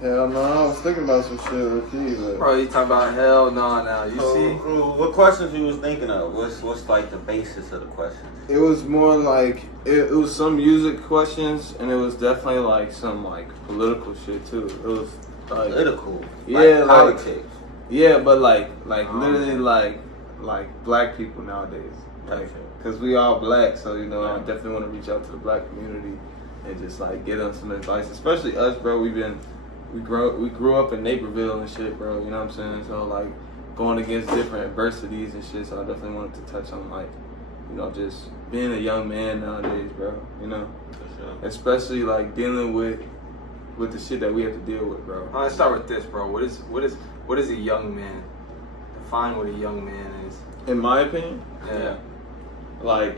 Hell no, I was thinking about some shit with you, but... Bro, you talking about hell no now. You see? What questions you was thinking of? What's like the basis of the questions? It was more like, it was some music questions, and it was definitely like some like political shit too. It was like... Political? Yeah, like politics? Yeah, but like literally like black people nowadays. Like, cause we all black, so you know, I definitely want to reach out to the black community and just like get them some advice, especially us, bro. We grew up in Naperville and shit, bro. You know what I'm saying? So like going against different adversities and shit. So I definitely wanted to touch on like, you know, just being a young man nowadays, bro. You know, for sure. Especially like dealing with the shit that we have to deal with, bro. Let's start with this, bro. What is a young man? Define what a young man is. In my opinion, yeah. Like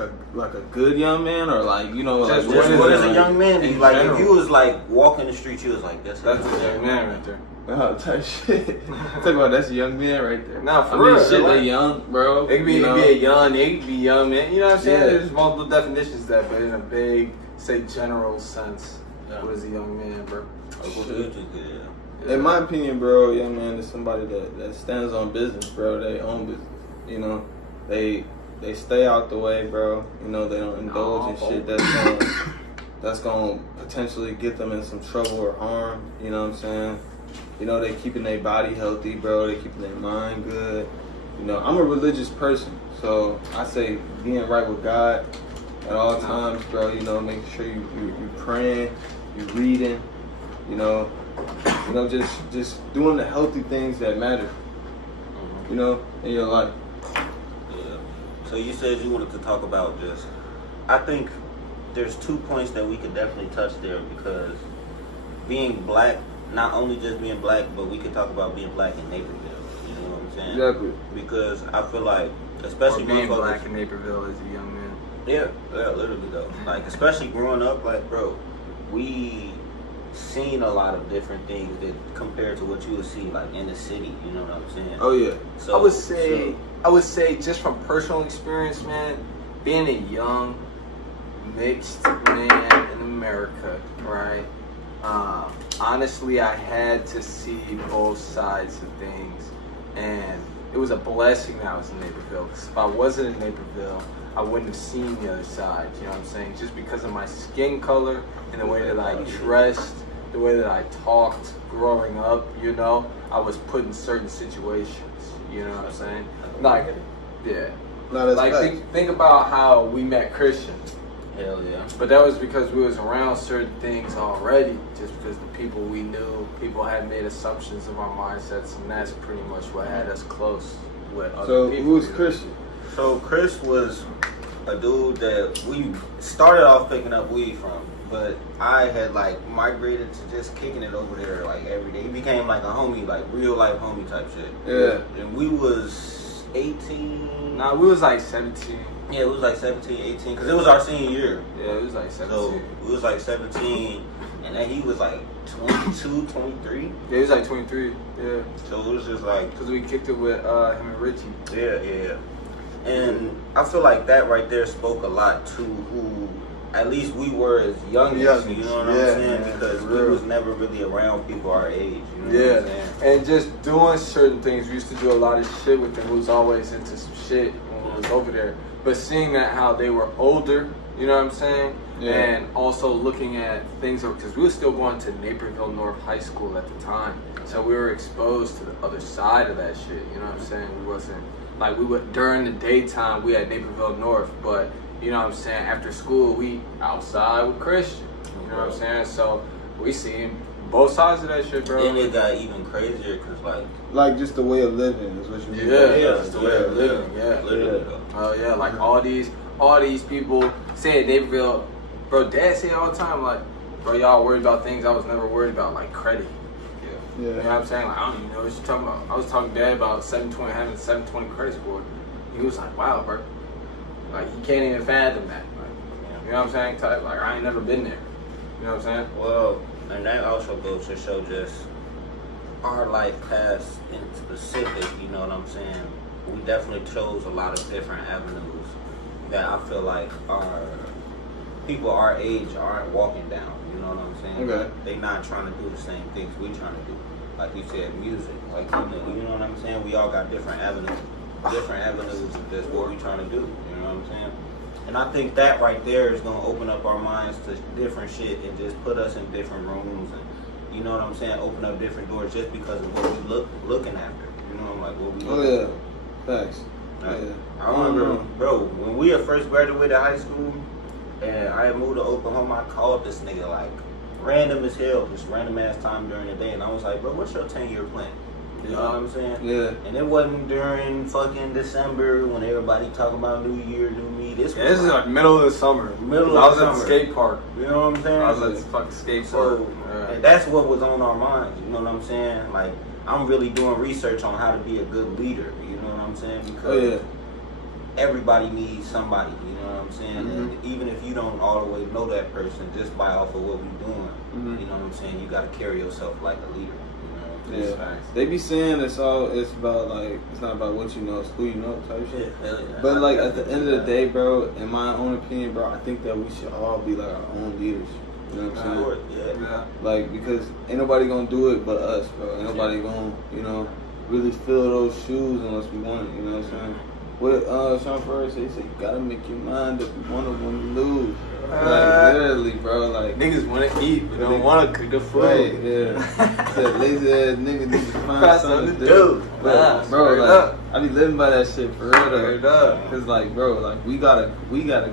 a good young man, or like, you know, just like, what is a young man? Like general. if you was like walking the street, you was like, that's a young man right there. Oh, type shit. Talk about that's a young man right there. Nah, for real. Shit, like, they young, bro. They could be a young, they could be young man. You know what I'm saying? Yeah. There's multiple definitions of that, but in a big, say, general sense, what is a young man, bro? In my opinion, bro, young man is somebody that stands on business, bro. They own business. You know, they stay out the way, bro. You know, they don't indulge in shit that's gonna potentially get them in some trouble or harm. You know what I'm saying? You know, they keeping their body healthy, bro. They keeping their mind good. You know, I'm a religious person, so I say being right with God at all times, bro. You know, making sure you praying, you reading. You know, just doing the healthy things that matter. You know, in your life. So you said you wanted to talk about just, I think there's 2 points that we could definitely touch there, because being black, not only just being black, but we could talk about being black in Naperville. You know what I'm saying? Exactly. Because I feel like, especially being black in Naperville as a young man. Yeah, literally though. Like, especially growing up, like, bro, we seen a lot of different things that compared to what you would see like in the city. You know what I'm saying? Oh yeah. So I would say just from personal experience, man, being a young mixed man in America, right? Honestly, I had to see both sides of things, and it was a blessing that I was in Naperville. Because if I wasn't in Naperville, I wouldn't have seen the other side. You know what I'm saying? Just because of my skin color and the way that I dressed, the way that I talked growing up, you know, I was put in certain situations. You know what I'm saying? Like, yeah. Like, think about how we met Christian. Hell yeah. But that was because we was around certain things already, just because the people we knew, people had made assumptions of our mindsets, and that's pretty much what had us close with other people. So who's Christian? So Chris was a dude that we started off picking up weed from, but I had like migrated to just kicking it over there like every day. He became like a homie, like real life homie type shit. Yeah. And we was 18. Nah, we was like 17. Yeah, it was like 17, 18, because it was our senior year. Yeah, it was like 17. So we was like 17, and then he was like 22, 23. Yeah, he was like 23. Yeah. So it was just like, because we kicked it with him and Richie. Yeah. And I feel like that right there spoke a lot to who, at least we were as young, you know what I'm saying? Man, because we was never really around people our age, you know what I'm saying? And just doing certain things. We used to do a lot of shit with them. We was always into some shit when we was over there. But seeing that how they were older, you know what I'm saying? Yeah. And also looking at things, because we were still going to Naperville North High School at the time. So we were exposed to the other side of that shit, you know what I'm saying? We wasn't, like we would, during the daytime, we had Naperville North, but you know what I'm saying, after school, we outside with Christian, you know what I'm saying? So we seen both sides of that shit, bro. And it got even crazier, because like just the way of living is what you mean. Yeah, just the way of living, Oh yeah, like all these people say in Naperville, bro, Dad say all the time, like, bro, y'all worried about things I was never worried about, like credit. Yeah. You know what I'm saying? Like, I don't even know what you're talking about. I was talking to Dad about 720, having 720 credit score. He was like, wow, bro. Like, he can't even fathom that. Like, you know what I'm saying? Like, I ain't never been there. You know what I'm saying? Well, and that also goes to show just our life paths in specific, you know what I'm saying? We definitely chose a lot of different avenues that I feel like are people our age aren't walking down. You know what I'm saying? Okay. They not trying to do the same things we trying to do. Like you said, music. Like you know what I'm saying? We all got different avenues of just what we trying to do. You know what I'm saying? And I think that right there is gonna open up our minds to different shit and just put us in different rooms and you know what I'm saying? Open up different doors just because of what we looking after. You know, like what we. Oh yeah, facts. Like, Yeah. I remember, bro, when we had first graduated high school and I had moved to Oklahoma, I called this nigga like random as hell, just random ass time during the day, and I was like, bro, what's your 10-year plan? You know what I'm saying? Yeah. And it wasn't during fucking December when everybody talking about New Year, New Me. This is like middle of the summer. Middle I of was the at the summer. skate park. You know what I'm saying? I was at the fucking skate park. So and that's what was on our minds. You know what I'm saying? Like I'm really doing research on how to be a good leader. You know what I'm saying? Because everybody needs somebody. You know what I'm saying? And even if you don't all the way know that person, just by off of what we're doing, you know what I'm saying? You got to carry yourself like a leader. Yeah, they be saying it's about like it's not about what you know, it's who you know type shit. Yeah. But like at the end of the day, bro, in my own opinion, bro, I think that we should all be like our own leaders. You know what I'm saying? Yeah. Like because ain't nobody gonna do it but us, bro. Ain't nobody gonna really fill those shoes unless we want it. You know what I'm saying? What Sean Ferrer said, he said you gotta make your mind up. You wanna lose. Like literally, bro. Like niggas wanna eat, but don't wanna cook the food. Right, yeah. Said lazy ass nigga need to find something to do. But, bro, like I be living by that shit for real though. Cause like, bro, like we gotta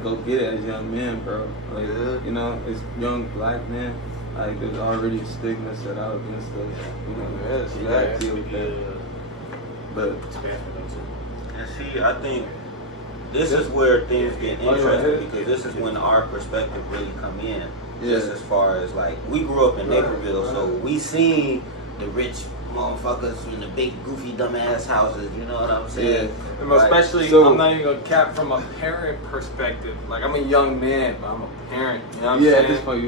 go get it as young men, bro. Like, you know, as young black men, like there's already a stigma set out against us. You know, you gotta deal with that. But and see, I think this is where things get interesting because this is when our perspective really come in. Just as far as like we grew up in Naperville, so we seen the rich motherfuckers in the big goofy dumbass houses. You know what I'm saying? And especially, so, I'm not even gonna cap from a parent perspective. Like I'm a young man, but I'm a parent. You know what I'm saying? at this point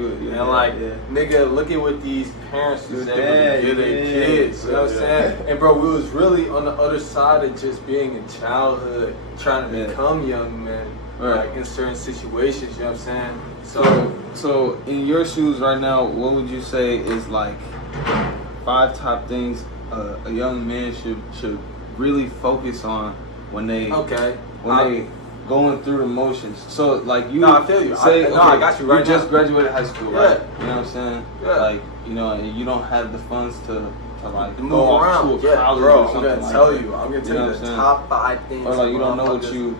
nigga, look at what these parents was able to give their kids. You know what I'm saying? And bro, we was really on the other side of just being in childhood, trying to become young men. Like in certain situations, you know what I'm saying? So in your shoes right now, what would you say is like 5 top things a young man should really focus on when they going through the motions? So like you, I feel you. Say, I got you right now. You just graduated high school, right? Yeah. You know what I'm saying? Yeah. Like you know, and you don't have the funds to like move go around. off to a college bro, or something I'm gonna like tell that. you. I'm gonna You know tell you what I'm the saying? top 5 things. Or like you don't know what you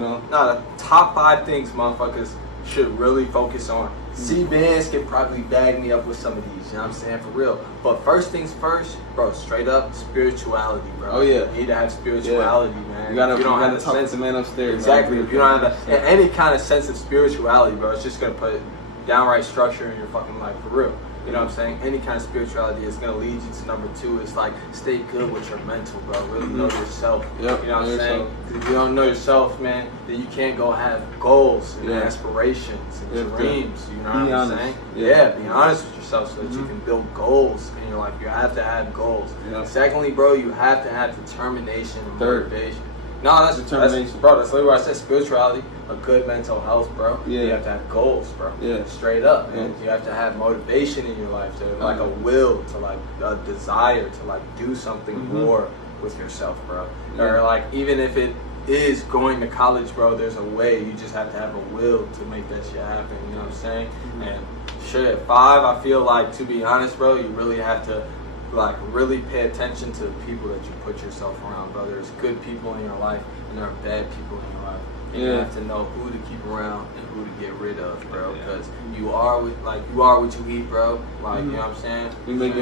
know. No, the top 5 things motherfuckers should really focus on. C-Bands can probably bag me up with some of these, you know what I'm saying, for real. But first things first, bro, straight up, spirituality, bro. Oh yeah. You need to have spirituality, man. You gotta have talk to the man upstairs. Exactly. If you don't have any kind of sense of spirituality, bro, it's just gonna put downright structure in your fucking life, for real. You know what I'm saying? Any kind of spirituality is gonna lead you to number 2. It's like stay good with your mental, bro. Really know yourself. Yep. You know what I'm saying? Because if you don't know yourself, man, then you can't go have goals and aspirations and dreams. You know what I'm saying? Yeah. Be honest with yourself so that you can build goals in your life. You have to have goals. Yep. Secondly, bro, you have to have determination and motivation. No, that's determination, bro. That's literally what I said. Spirituality, a good mental health, bro. Yeah. You have to have goals, bro. Yeah. Straight up, man. You have to have motivation in your life, to like a will, to like a desire to like do something more with yourself, bro. Or like even if it is going to college, bro, there's a way. You just have to have a will to make that shit happen. You know what I'm saying? And shit, 5, I feel like, to be honest, bro, you really have to like really pay attention to the people that you put yourself around, bro. There's good people in your life and there are bad people in your life. And you have to know who to keep around and who to get rid of, bro. Because you are what you eat, bro. Like you know what I'm saying? You make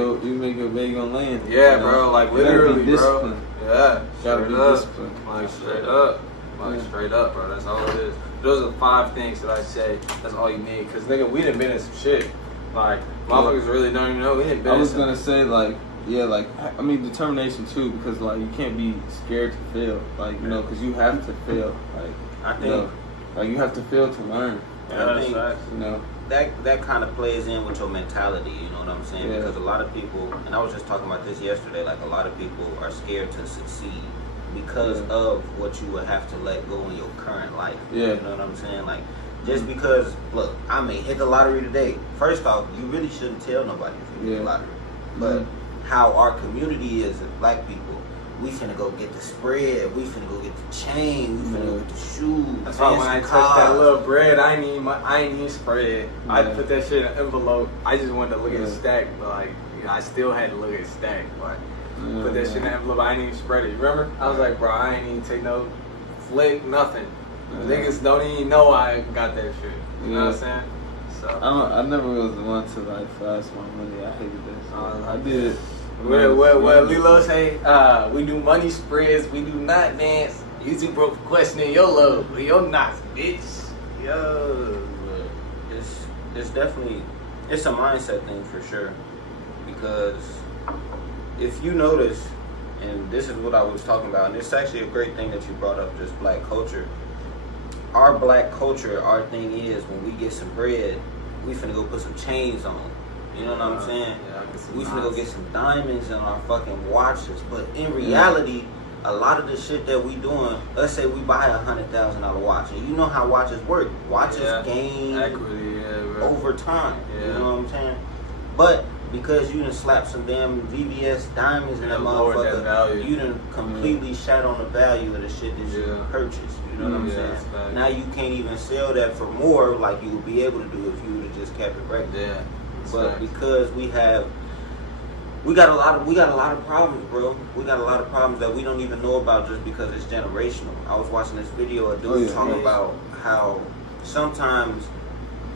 your bag on land. Yeah, bro. Like literally, bro. Yeah. Gotta be disciplined. Like straight up. Like straight up, bro. That's all it is. Those are the 5 things that I say. That's all you need. Cause nigga, we done been in some shit. Like motherfuckers really don't even know we done been. I was gonna say like. Yeah, like I mean determination too, because like you can't be scared to fail, like you know, because you have to fail. Like I think, like you have to fail to learn. I think you know that kind of plays in with your mentality. You know what I'm saying? Yeah. Because a lot of people, and I was just talking about this yesterday. Like a lot of people are scared to succeed because of what you would have to let go in your current life. Yeah. You know what I'm saying? Like Just because, look, I may hit the lottery today. First off, you really shouldn't tell nobody if you hit the lottery. But how our community is as black people, we finna go get the spread, we finna go get the chain, we finna go get the shoes. That's why when I touched that little bread, I ain't need spread. Yeah. I put that shit in an envelope. I just wanted to look at the stack, but like, you know, I still had to look at the stack. But put that shit in an envelope, I ain't even spread it. You remember? I was like, bro, I ain't even take no flick, nothing. Niggas don't even know I got that shit. You know what I'm saying? So I never was the one to like flash my money. I hated this. I did. What Lilo say? We do money spreads. We do not dance. You too broke for questioning your love. You're not, bitch. Yo. It's definitely, it's a mindset thing for sure. Because if you notice, and this is what I was talking about, and it's actually a great thing that you brought up, just black culture. Our black culture, our thing is when we get some bread, we finna go put some chains on. You know what I'm saying? Yeah, we finna go get some diamonds in our fucking watches. But in reality, a lot of the shit that we doing, let's say we buy $100,000 watch, and you know how watches work. Watches gain equity over time. You know what I'm saying? But because you done slapped some damn VVS diamonds in that motherfucker, you done completely shat on the value of the shit that you purchased. You know what I'm saying? Now you can't even sell that for more like you would be able to do if you would have just kept it regular. Yeah. But because we got a lot of problems, bro. We got a lot of problems that we don't even know about just because it's generational. I was watching this video of dude talking about how sometimes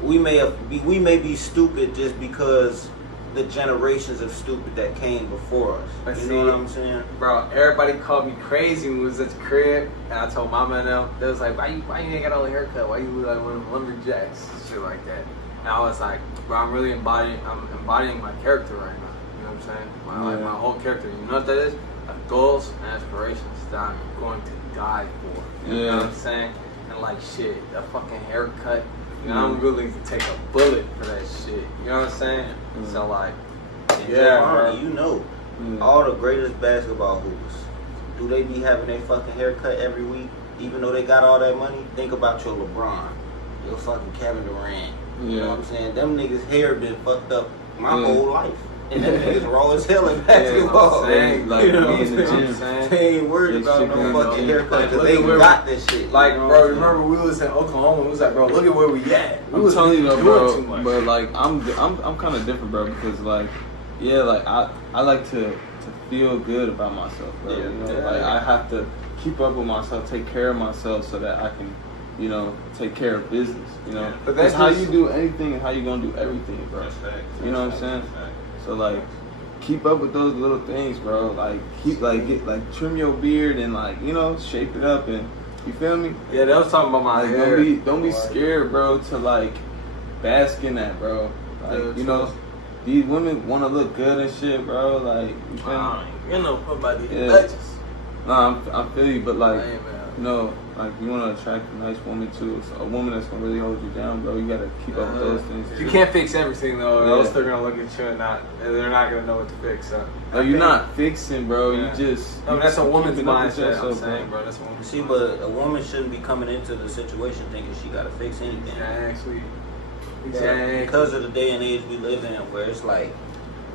we may be stupid just because the generations of stupid that came before us. You know what I'm saying? Bro, everybody called me crazy when we was at the crib, and I told mama and them, they was like, why you ain't got no haircut? Why you look like one of them lumberjacks? Shit like that. And I was like, bro, I'm really embodying my character right now. You know what I'm saying? Like my whole character. You know what that is? Like goals and aspirations that I'm going to die for. You know what I'm saying? And like shit, a fucking haircut. You know, I'm willing to take a bullet for that shit. You know what I'm saying? So like, bro. You know, all the greatest basketball hoopers, do they be having their fucking haircut every week? Even though they got all that money? Think about your LeBron, your fucking Kevin Durant. You know what I'm saying? Them niggas' hair been fucked up my whole life. And them niggas raw as hell in basketball. Like, you know what I'm saying? They ain't worried about no fucking haircut because they got this shit. Like, bro, remember we was in Oklahoma, we was like, bro, look at where we at. I'm telling you though, bro, but like, I'm kind of different, bro, because like, like, I like to feel good about myself, bro. You know? Like, I have to keep up with myself, take care of myself so that I can, you know, take care of business, you know. But that's how you do anything and how you gonna do everything, bro. You know what I'm saying? So like, keep up with those little things, bro. Like, trim your beard and like, you know, shape it up and, you feel me? Yeah, that was talking about my hair. Don't be scared, bro, to like bask in that, bro. Like, you know, these women want to look good and shit, bro. Like, you feel me? You know, about these bitches. Nah, I feel you, but like, you know, like, you want to attract a nice woman too. So a woman that's gonna really hold you down, bro. You gotta keep up with those things. You can't fix everything though. Or else they're gonna look at you and they're not gonna know what to fix. So. No, you're not fixing, bro. You just. No, that's a woman's mindset. I'm saying, bro. That's a woman's mindset. But a woman shouldn't be coming into the situation thinking she gotta fix anything. Exactly. Because of the day and age we live in, where it's like,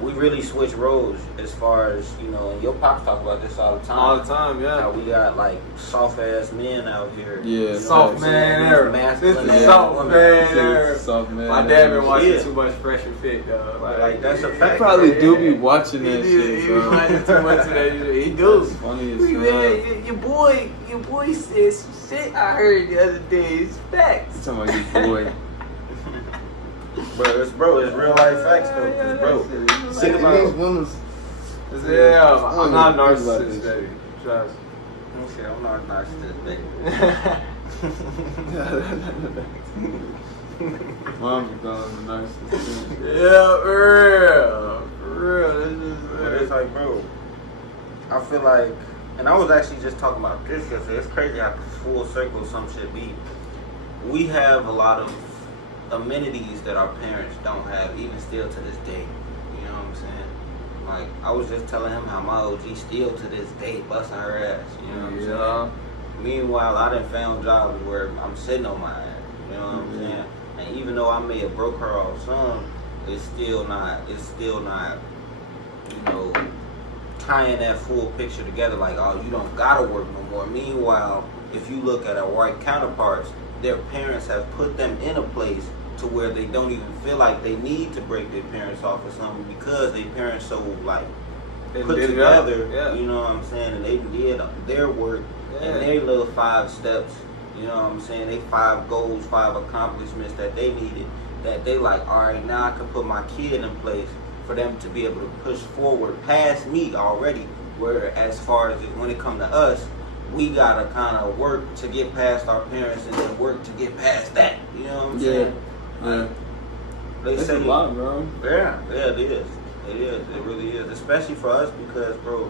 we really switch roles as far as, you know, and your pops talk about this all the time. All the time, yeah. How we got like soft ass men out here. Yeah, you know soft man era. This is soft man era. Soft man. My dad been watching too much Fresh and Fit, though. Like that's a fact. He probably do be watching that shit, bro. He be watching too much of that shit. He do. That's funny as hell. Your boy said some shit I heard the other day. It's facts. You talking about your boy. It's real life facts though, bro. Think about these women. I'm not a narcissist, baby. Trust. Okay, I'm not a narcissist, baby. Mom's calling the narcissist. Yeah, for real. But it's like, bro, I feel like, and I was actually just talking about this yesterday. It's crazy how full circle some shit be. We have a lot of amenities that our parents don't have, even still to this day. You know what I'm saying? Like, I was just telling him how my OG still to this day busting her ass. You know what I'm saying? Meanwhile, I done found jobs where I'm sitting on my ass. You You know what I'm saying? And even though I may have broke her off some, it's still not, you know, tying that full picture together like, oh, you don't gotta work no more. Meanwhile, if you look at our white counterparts, their parents have put them in a place to where they don't even feel like they need to break their parents off or something because their parents so like put together, you know what I'm saying, and they did their work and their little 5 steps, you know what I'm saying, they 5 goals, 5 accomplishments that they needed, that they like, all right, now I can put my kid in place for them to be able to push forward past me already, where as far as when it come to us, we gotta kind of work to get past our parents and then work to get past that, you know what I'm saying? Yeah. They It's say a lot, bro. Yeah, it is. It really is. Especially for us because, bro,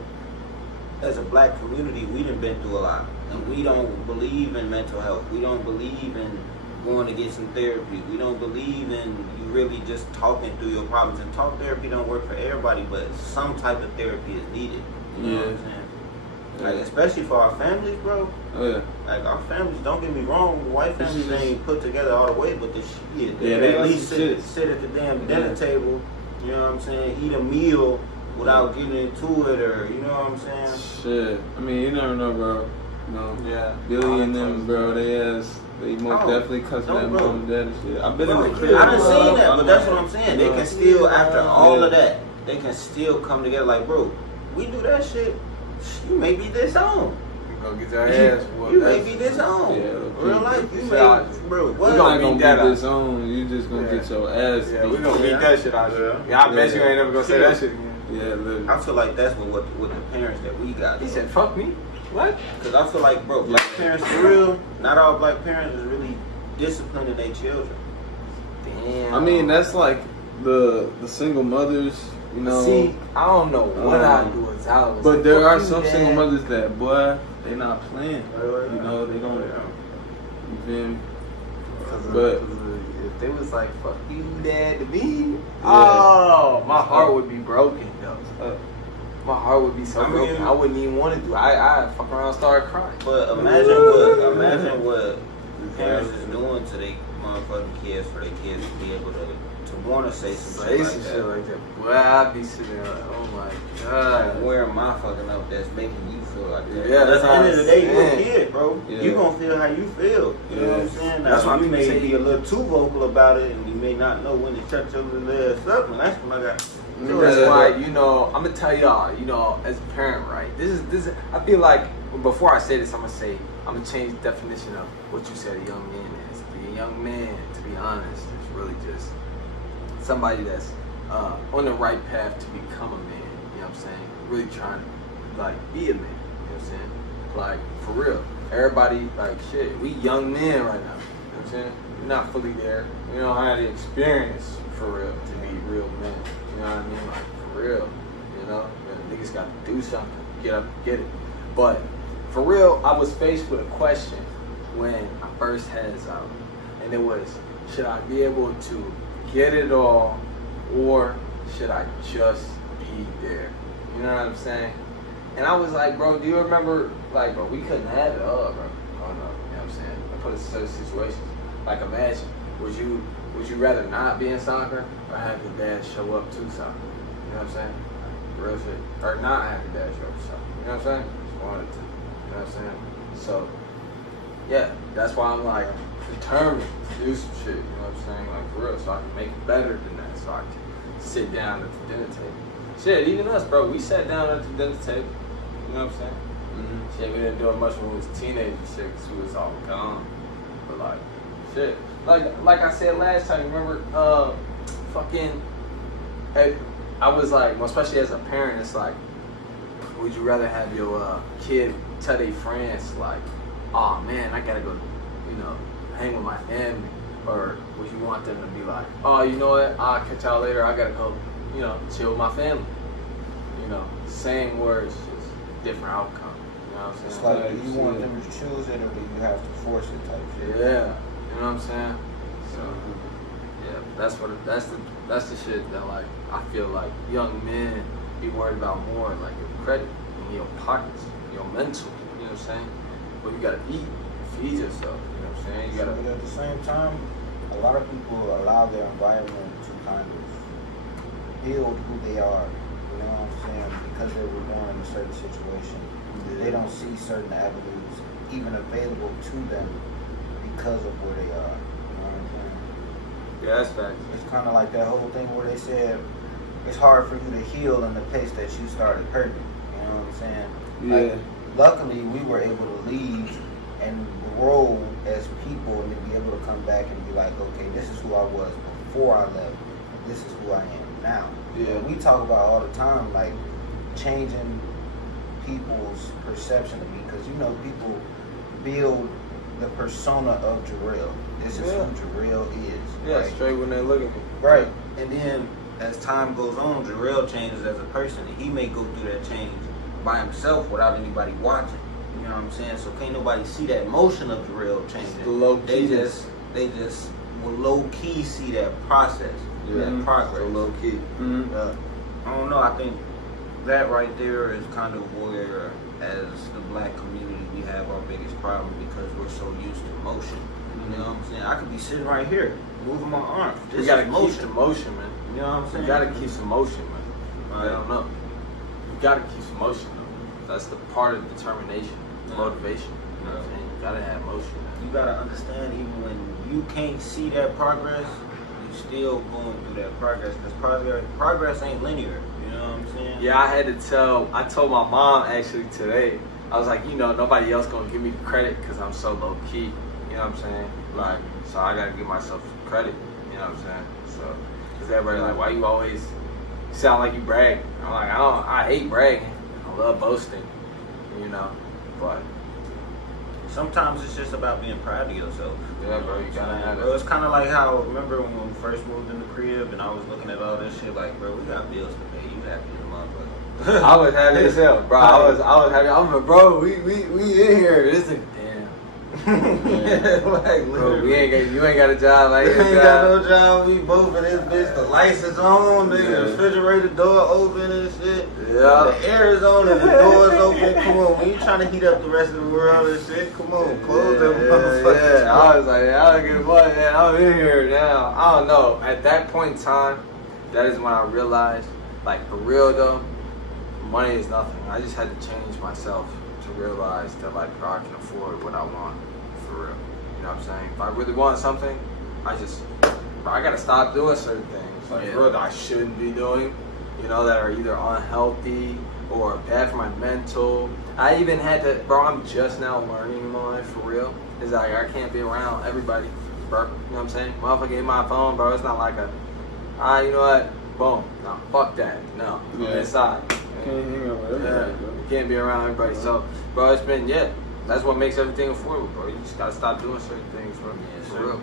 as a black community, we done been through a lot. And we don't believe in mental health. We don't believe in going to get some therapy. We don't believe in you really just talking through your problems. And talk therapy don't work for everybody, but some type of therapy is needed. You know what I'm saying? Like, especially for our families, bro. Oh, yeah. Like, our families, don't get me wrong, white families ain't put together all the way, but the shit. Yeah, They they at least shit. sit at the damn dinner table, you know what I'm saying, eat a meal without getting into it, or, you know what I'm saying? Shit. I mean, you never know, bro. You know, Yeah. Billy and them, bro, they most definitely cussing that mom and dad and shit. I've been in the crib. I done bro. seen that, but that's what I'm saying. They can still, after all Yeah. of that, they can still come together like, bro, we do that shit, you may be disowned. Go get your ass whooped. You may be disowned. Yeah, Real life, you may, bro, We're what? not beat gonna that be out. disowned. You just gonna get your ass Yeah, beat. we gonna beat that shit out of you. Yeah, I bet you ain't never gonna say that shit again. Yeah, literally. I feel like that's what the parents that we got. He said, fuck me? What? Because I feel like, bro, black parents for real, not all black parents is really disciplining their children. Damn. I mean, that's like the single mothers, you know. See, I don't know what I do with Tyler. But there are some single mothers that, boy, they not playing. You know, they don't. You feel me? But if they was like, fuck you, dad, to me, oh, my heart would be broken, though. My heart would be so broken. I wouldn't even want to do it. I'd fuck around and start crying. But imagine what parents is doing to their motherfucking kids for their kids to be able to want to say some shit like that. Boy, I'd be sitting there like, oh my god. Like, where am I fucking up that's making you feel like that? Yeah, At the end of the day, you're a saying. kid, bro. Yeah. You gonna feel how you feel. You know what I'm saying? That's why you people may say be a little too vocal about it, and you may not know when to shut your little ass up, and that's when I got. That's why, you know, I'm gonna tell y'all, you know, as a parent, right? This is. I feel like before I say this, I'm gonna change the definition of what you said a young man is. To be a young man, to be honest, is really just somebody that's on the right path to become a man. You know what I'm saying? Really trying to like be a man. You know what I'm saying? Like for real. Everybody like shit. We young men right now. You know what I'm saying? We're not fully there. We don't have the experience for real to be real men. You know what I mean? Like for real. You know, niggas got to do something. Get up, get it. But for real, I was faced with a question when I first had Zara, and it was, should I be able to get it all, or should I just be there? You know what I'm saying? And I was like, bro, do you remember, like, bro, we couldn't have it all, bro, growing up. You know what I'm saying? I put us in certain situations. Like, imagine, would you rather not be in soccer or have your dad show up to soccer? You know what I'm saying? Like, real shit. Or not have your dad show up to soccer. You know what I'm saying? Just wanted to. You know what I'm saying? So, yeah, that's why I'm like determined to do some shit. You know what I'm saying? Like, for real. So I can make it better than that. So I can sit down at the dinner table. Shit, even us, bro, we sat down at the dinner table. You know what I'm saying? Mm-hmm. Shit, we didn't do it much when we was teenagers and shit, because we was all gone. But like, shit. Like I said last time, remember, I was like, well, especially as a parent, it's like, would you rather have your kid tell their friends, like, oh man, I gotta go, you know, hang with my family? Or would you want them to be like, oh, you know what, I'll catch y'all later, I gotta go, you know, chill with my family? You know, same words, just different outcome. You know what I'm saying? It's like, do you want them to choose it, or do you have to force it type shit? Yeah, you know what I'm saying? So, yeah, that's the shit that, like, I feel like young men be worried about more, like your credit, and your pockets, your mental, you know what I'm saying? Well, you gotta eat, feed yourself. You know what I'm saying? You gotta. But at the same time, a lot of people allow their environment to kind of build who they are. You know what I'm saying? Because they were born in a certain situation. They don't see certain avenues even available to them because of where they are. You know what I'm saying? Yeah, that's facts. It's kind of like that whole thing where they said it's hard for you to heal in the pace that you started hurting. You know what I'm saying? Yeah. Like, luckily, we were able to leave and grow as people and to be able to come back and be like, okay, this is who I was before I left. This is who I am now. Yeah. And we talk about all the time, like, changing people's perception of me. Because, you know, people build the persona of Jarrell. This is who Jarrell is. Yeah, right? straight when they look at me. Right. And then as time goes on, Jarrell changes as a person, and he may go through that change by himself without anybody watching. You know what I'm saying? So can't nobody see that motion of Jarrell changing. Low They key. they just will low key see that process, that progress. So low key. Mm-hmm. I don't know. I think that right there is kind of where, as the black community, we have our biggest problem because we're so used to motion. You know what I'm saying? I could be sitting right here, moving my arm. You gotta keep the motion, man. You know what I'm saying? You gotta keep some motion, man. Right. I don't know. You gotta keep some motion, though. That's the part of determination, motivation. You know what I'm saying? You gotta have motion, man. You gotta understand, even when you can't see that progress, you still going through that progress because progress ain't linear. You know what I'm saying? Yeah, I told my mom actually today, I was like, you know, nobody else gonna give me the credit because I'm so low key. You know what I'm saying? Like, so I gotta give myself credit. You know what I'm saying? So, because everybody like, why you always sound like you brag? I'm like, I hate bragging. I love boasting. You know, but Sometimes it's just about being proud of yourself. yeah, bro, you gotta have Bro, it. it's kind of like how, remember when we first moved in the crib and I was looking at all this shit like, bro, we got bills to pay. You happy as a motherfucker. I was happy as hell, bro. I was happy. I'm like, bro, we in here. This is damn. Yeah, like Bro, literally. you ain't got a job. Like, We ain't got no job. We both in this bitch. The lights is on. The refrigerator door open and shit. Yeah. The air is on and the door is open. Come on, when you trying to heat up the rest of the world and shit, come on, close that motherfucker. Yeah. I was like, I don't give a fuck, man. I'm in here now. I don't know. At that point in time, that is when I realized, like, for real though, money is nothing. I just had to change myself to realize that, like, bro, I can afford what I want. For real. You know what I'm saying? If I really want something, I gotta stop doing certain things. Like, bro, that I shouldn't be doing. You know, that are either unhealthy or bad for my mental. I even had to, bro, I'm just now learning in my life, for real. Is like, I can't be around everybody, bro. You know what I'm saying? Motherfucker in my phone, bro, it's not like you know what? Boom. No, fuck that. No. Yeah. Inside. Can't hang out with everybody, bro. You can't be around everybody. So, bro, it's been, that's what makes everything affordable, bro. You just gotta stop doing certain things, bro. For real.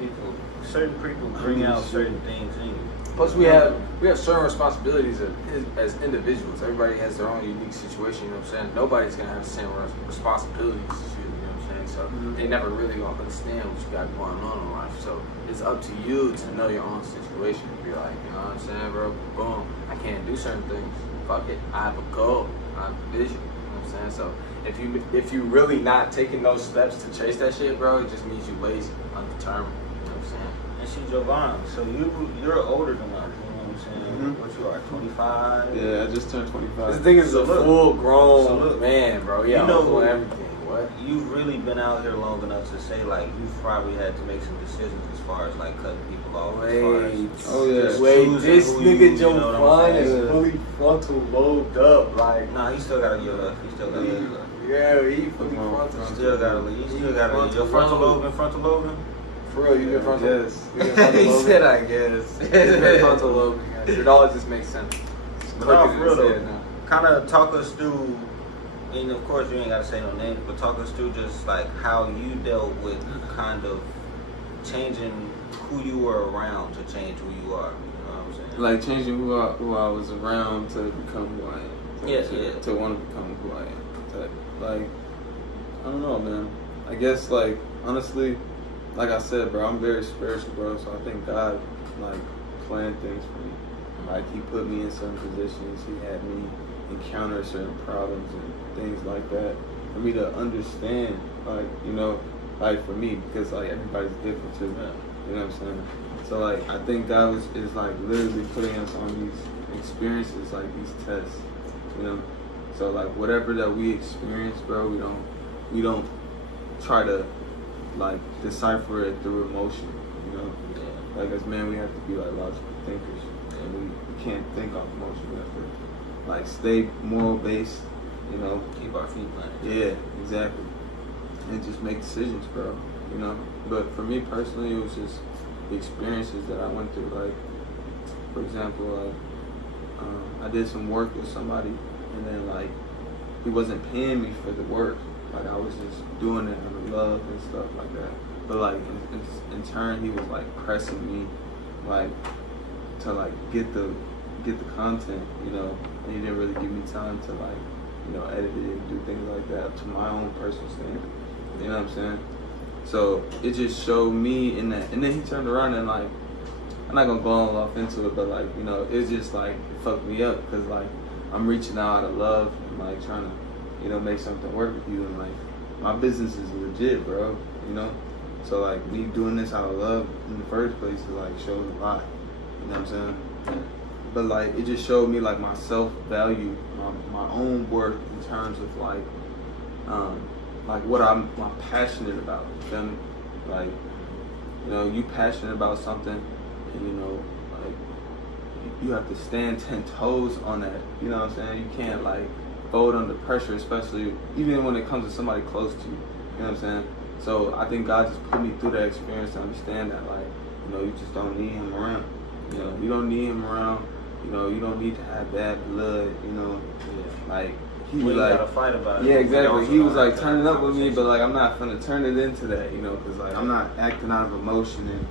Certain people bring out certain things in you. Plus, we have certain responsibilities as individuals. Everybody has their own unique situation. You know what I'm saying? Nobody's gonna have the same responsibilities as you. You know what I'm saying? So they never really gonna understand what you got going on in life. So it's up to you to know your own situation. Be like, you know what I'm saying, bro? Boom. I can't do certain things. Fuck it. I have a goal. I have a vision. You know what I'm saying? So if you really not taking those steps to chase that shit, bro, it just means you lazy, undetermined. You know what I'm saying? And she's Jovan, so you're older than us. You know what I'm saying? Mm-hmm. What you are, 25? Yeah, I just turned 25. This thing is a full grown look, man, bro. Yeah, you know doing everything. What? You've really been out here long enough to say, like, you've probably had to make some decisions as far as, like, cutting people off. Wait, this nigga Jovan is fully frontal lobed up. Like, nah, he still gotta give up. He still gotta give up. yeah, he fully frontal. Still gotta leave. You still gotta leave. Your frontal lobe and frontal lobe? For real, you been frontal? Yes. He said, I guess. He's been frontal lobed. It all just makes sense. No, for real though. Kind of talk us through, and of course you ain't gotta say no names, but talk us through just like how you dealt with kind of changing who you were around to change who you are. You know what I'm saying? Like changing who I was around to become who I am. To want to become who I am. Like, I don't know, man. I guess, like, honestly, like I said, bro, I'm very spiritual, bro. So I think God, like, planned things for me. Like, He put me in certain positions. He had me encounter certain problems and things like that for me to understand, like, you know, like for me, because like everybody's different too. You know what I'm saying? So like I think God is like literally putting us on these experiences, like these tests. You know? So like whatever that we experience, bro, we don't try to like decipher it through emotion. You know? Yeah. Like as men, we have to be like logical thinkers, and we can't think off emotion. We have to like stay moral based. You know? Keep our feet planted. Yeah, exactly. And just make decisions, bro. You know? But for me personally, it was just the experiences that I went through. Like, for example, I did some work with somebody, and then like he wasn't paying me for the work. Like I was just doing it out of love and stuff like that. But like in turn, he was like pressing me, like to like get the content, you know. And he didn't really give me time to like, you know, edit it and do things like that to my own personal standard. You know what I'm saying? So it just showed me in that, and then he turned around and like, I'm not gonna go all off into it, but like, you know, it's just like it fucked me up because like I'm reaching out of love and like trying to, you know, make something work with you, and like my business is legit, bro. You know, so like me doing this out of love in the first place is like shows a lot. You know what I'm saying? But like it just showed me like my self value, my own worth in terms of like what I'm passionate about. Then like, you know, you passionate about something, and you know, like you have to stand 10 toes on that. You know what I'm saying? You can't like fold under pressure, especially even when it comes to somebody close to you. You know what I'm saying? So I think God just put me through that experience to understand that, like, you know, you just don't need him around. You know, you don't need him around. You know, you don't need to have bad blood. You know, like he was like, gotta fight about it. yeah, exactly. He was like turning up with me, but like I'm not gonna turn it into that. You know, because like I'm not acting out of emotion, and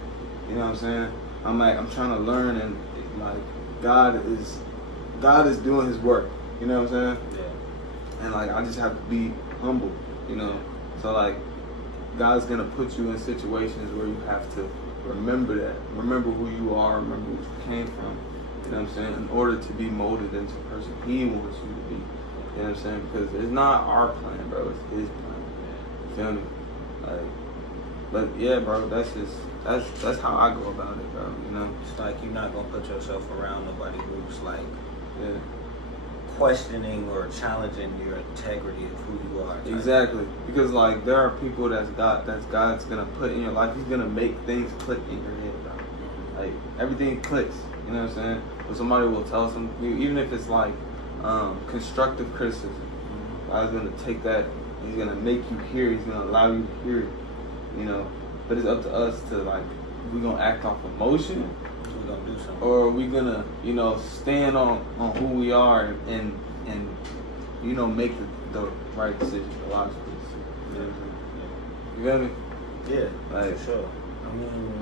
you know what I'm saying. I'm trying to learn, and like God is doing His work. You know what I'm saying? Yeah. And like I just have to be humble. You know, so like God's gonna put you in situations where you have to remember that, remember who you are, remember where you came from. You know what I'm saying? In order to be molded into the person He wants you to be. You know what I'm saying? Because it's not our plan, bro. It's His plan. You feel me? Like, but yeah, bro. That's how I go about it, bro. You know? It's like you're not gonna put yourself around nobody who's like Yeah. questioning or challenging your integrity of who you are. Exactly. Because like there are people that's God's gonna put in your life. He's gonna make things click in your head, bro. Like everything clicks. You know what I'm saying? When somebody will tell something, even if it's like constructive criticism, God's gonna take that. He's gonna make you hear. He's gonna allow you to hear it. You know. But it's up to us to like, we gonna act off emotion, We're gonna do something, or are we gonna, you know, stand on who we are and you know, make the right decision, the logical decision. You know what I'm saying? You feel me? Yeah, Like, for sure. I mean,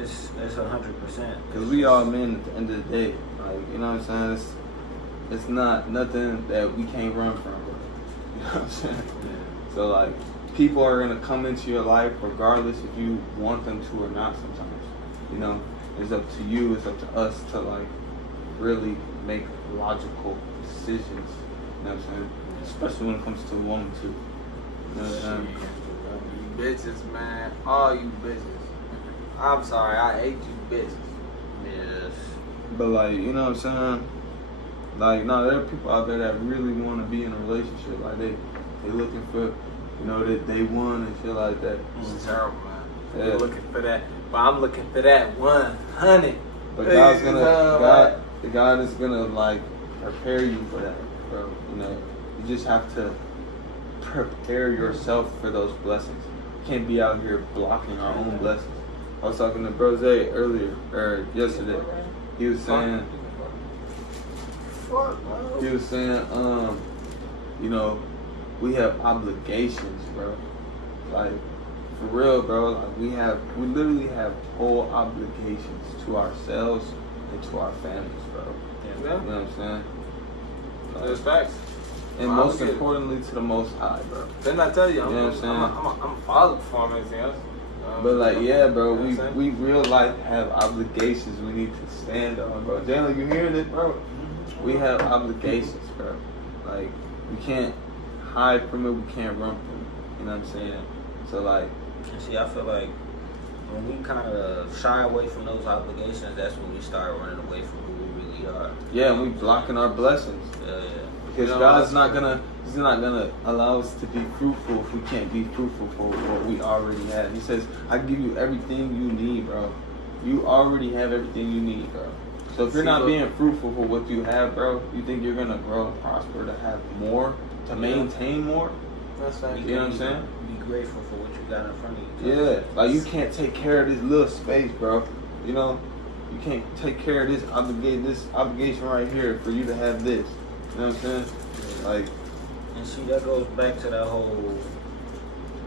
it's 100%. Because we all men at the end of the day. Like, you know what I'm saying? It's not nothing that we can't run from. You know what I'm saying? Yeah. So like, people are gonna come into your life regardless if you want them to or not. Sometimes, you know, it's up to you. It's up to us to like really make logical decisions. You know what I'm saying? Especially when it comes to a woman too. You know what I'm saying? You bitches, man. All you bitches. I'm sorry, I hate you bitches. Yes. But like, you know what I'm saying? Like, no, there are people out there that really want to be in a relationship. Like they looking for, you know, that they won and shit like that. It's terrible, man. Yeah. You're looking for that, but I'm looking for that 100. But God's gonna, God is gonna like prepare you for that, bro. You know, you just have to prepare yourself for those blessings. You can't be out here blocking our own blessings. I was talking to Bro Zay earlier, or yesterday. He was saying, you know, we have obligations, bro. Like, for real, bro. Like, we literally have whole obligations to ourselves and to our families, bro. Yeah. You know what I'm saying? Like, There's facts. and most importantly, to the Most High, bro. Didn't I tell you? You know what I'm saying? I'm a father before anything else. But like, yeah, bro, you know we real life have obligations we need to stand on, bro. Jalen, you hearing this, bro? We have obligations, bro. Like, we can't hide from it, we can't run from it. You know what I'm saying? So like, And see, I feel like when we kind of shy away from those obligations, that's when we start running away from who we really are. Yeah, and we blocking our blessings. Yeah. Because God's not gonna, He's not gonna allow us to be fruitful if we can't be fruitful for what we already have. He says, "I give you everything you need, bro. You already have everything you need, bro. So if you're not being fruitful for what you have, bro, you think you're gonna grow and prosper to have more, to maintain more? That's right. You know what I'm saying? Be grateful for what you got in front of you. Yeah, like you can't take care of this little space, bro. You know, you can't take care of this obligation right here for you to have this. You know what I'm saying? Like, and see, that goes back to that whole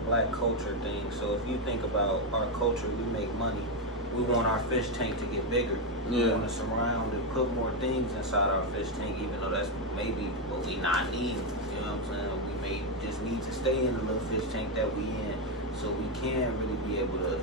black culture thing. So if you think about our culture, we make money. We want our fish tank to get bigger. We want to surround and put more things inside our fish tank, even though that's maybe what we not need. You know what I'm saying? We may just need to stay in the little fish tank that we in, so we can really be able to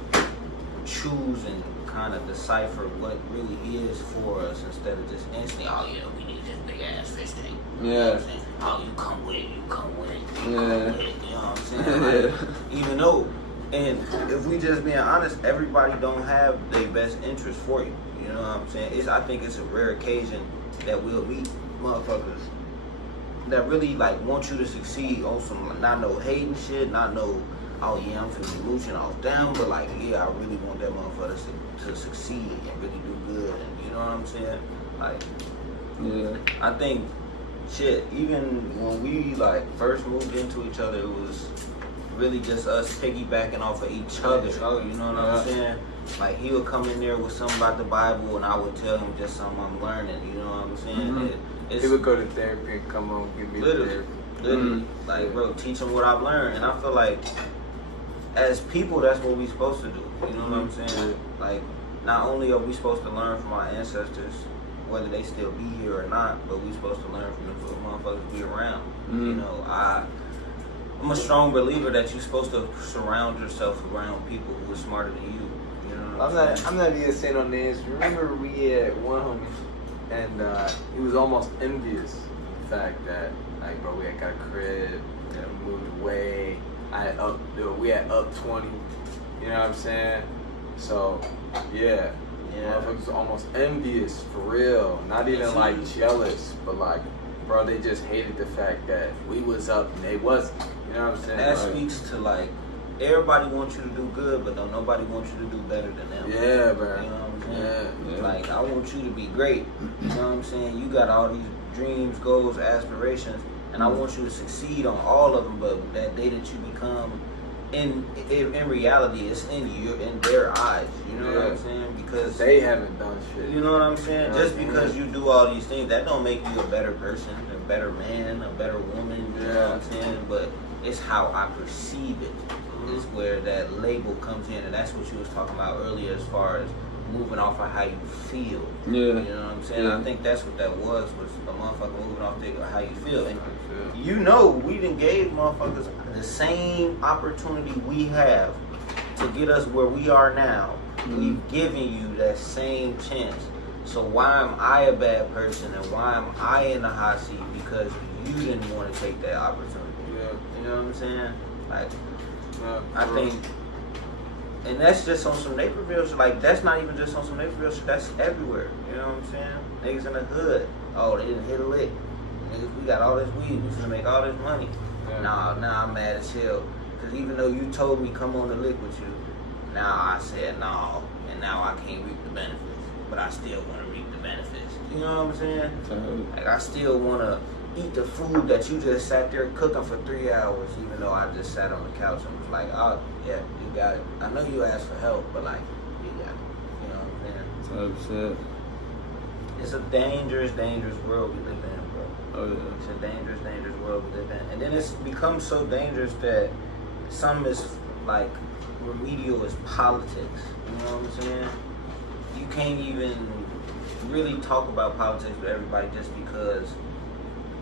choose and kind of decipher what really is for us instead of just instantly, oh yeah, we need this big ass fish tank. You know what I'm saying? Oh, you come with it, you come with it, you come with it. You know what I'm saying? Like, even though, and if we just being honest, everybody don't have their best interest for you. You know what I'm saying? I think it's a rare occasion that we'll meet motherfuckers that really like want you to succeed on some, not no hating shit, not no, oh yeah, I'm finna mooching off them, but like, yeah, I really want that motherfucker to succeed and really do good. And you know what I'm saying? Like, yeah, I think shit, even when we like first moved into each other, it was really just us piggybacking off of each other. You know what I'm saying? Like he would come in there with something about the Bible, and I would tell him just something I'm learning. You know what I'm saying? He would go to therapy and come home and give me literally, therapy. Like bro, teach him what I've learned, and I feel like as people, that's what we supposed to do. You know what I'm saying? Like not only are we supposed to learn from our ancestors, whether they still be here or not, but we supposed to learn from the motherfuckers we around. You know, I'm a strong believer that you're supposed to surround yourself around people who are smarter than you. You know what I'm not even saying no names. Remember we had one homie, and he was almost envious of the fact that, like, bro, we had got a crib, and moved away. We had up 20. You know what I'm saying? So, yeah. Motherfuckers was almost envious, for real. Not even like jealous, but like, bro, they just hated the fact that we was up and they wasn't. You know what I'm saying? That speaks to like, everybody wants you to do good, but don't nobody want you to do better than them. Yeah, bro. You know what I'm saying? Yeah. Like, I want you to be great. You know what I'm saying? You got all these dreams, goals, aspirations, and I want you to succeed on all of them, but that day that you become, in reality, it's in their eyes. You know what I'm saying? Because they haven't done shit. You know what I'm saying? Just because you do all these things, that don't make you a better person, a better man, a better woman. You know what I'm saying? But it's how I perceive it. Is where that label comes in, and that's what you was talking about earlier, as far as moving off of how you feel. Yeah. You know what I'm saying? I think that's what that was a motherfucker moving off of how you feel. And you know, we done gave motherfuckers the same opportunity we have to get us where we are now. We've given you that same chance. So why am I a bad person, and why am I in the hot seat? Because you didn't want to take that opportunity. You know what I'm saying? Like, I think, and that's just on some Naperville shit. Like, that's not even just on some Naperville shit. That's everywhere. You know what I'm saying? Niggas in the hood. Oh, they didn't hit a lick. Niggas, we got all this weed. We finna make all this money. Nah, I'm mad as hell. Because even though you told me come on the lick with you, now I said no. And now I can't reap the benefits. But I still want to reap the benefits. You know what I'm saying? Like, I still want to eat the food that you just sat there cooking for 3 hours, even though I just sat on the couch and was like, oh, yeah, you got it. I know you asked for help, but like, you got it. You know what I'm saying? It's a dangerous, dangerous world we live in, bro. Oh, yeah. It's a dangerous, dangerous world we live in. And then it's become so dangerous that some is like remedial as politics. You know what I'm saying? You can't even really talk about politics with everybody just because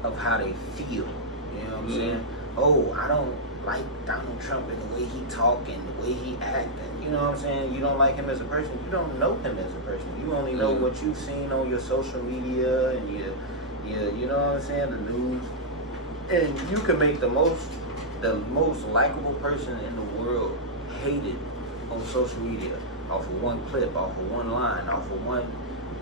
of how they feel. You know what I'm saying? Oh, I don't like Donald Trump and the way he talk and the way he act. And you know what I'm saying? You don't like him as a person. You don't know him as a person. You only know what you've seen on your social media and your you know what I'm saying, the news. And you can make the most likable person in the world hated on social media off of one clip, off of one line, off of one.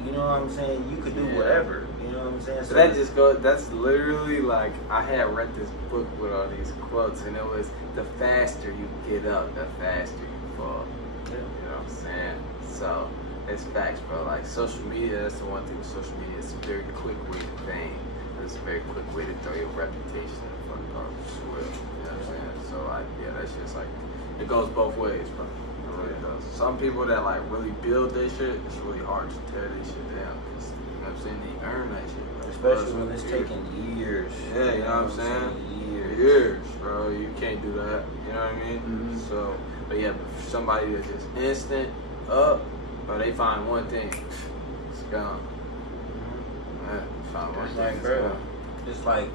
You know what I'm saying? You could do whatever. You know what I'm saying? So that just goes. That's literally like I had read this book with all these quotes, and it was the faster you get up, the faster you fall. Yeah. You know what I'm saying? So it's facts, bro. Like social media, that's the one thing with social media. It's a very quick way to fame. It's a very quick way to throw your reputation in front of garbage swell. You know what I'm saying? So yeah, that's just like it goes both ways, bro. It really does. Some people that like really build their shit, it's really hard to tear their shit down. Cause, you know what I'm saying? They earn that shit, bro. especially when it's taking years. Yeah, you know what I'm saying? Years, bro. You can't do that. You know what I mean? Mm-hmm. So, but yeah, but for somebody that's just instant up, bro, they find one thing, it's gone. Man, find one thing, Like, it's bro, gone. it's like,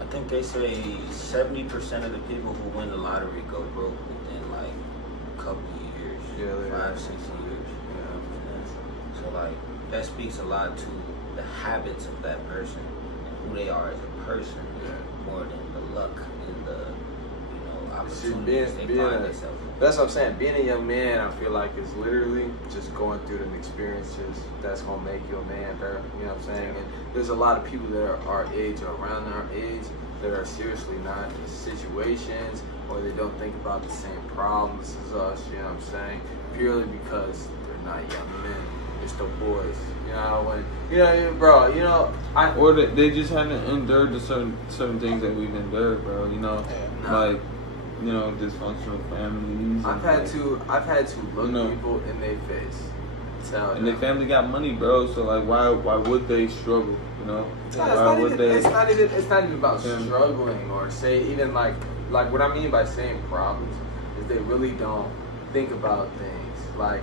I think they say 70% of the people who win the lottery go broke within like a couple of years. Yeah, they 5, are. 6 years. You know what I'm saying? So like, that speaks a lot to the habits of that person and who they are as a person, more than the luck and the, opportunities they find themselves in. That's what I'm saying. Being a young man, I feel like is literally just going through them experiences that's gonna make you a man, bro. You know what I'm saying? And there's a lot of people that are our age or around our age that are seriously not in situations, or they don't think about the same problems as us. You know what I'm saying? Purely because they're not young men. It's the boys. You know when bro. You know or they just haven't endured the certain things that we've endured, bro. You know, like. You know, dysfunctional families. I've had to look people in their face, and their family got money, bro. So like, why would they struggle? You know, It's not even about struggling or say even like what I mean by saying problems is they really don't think about things. Like,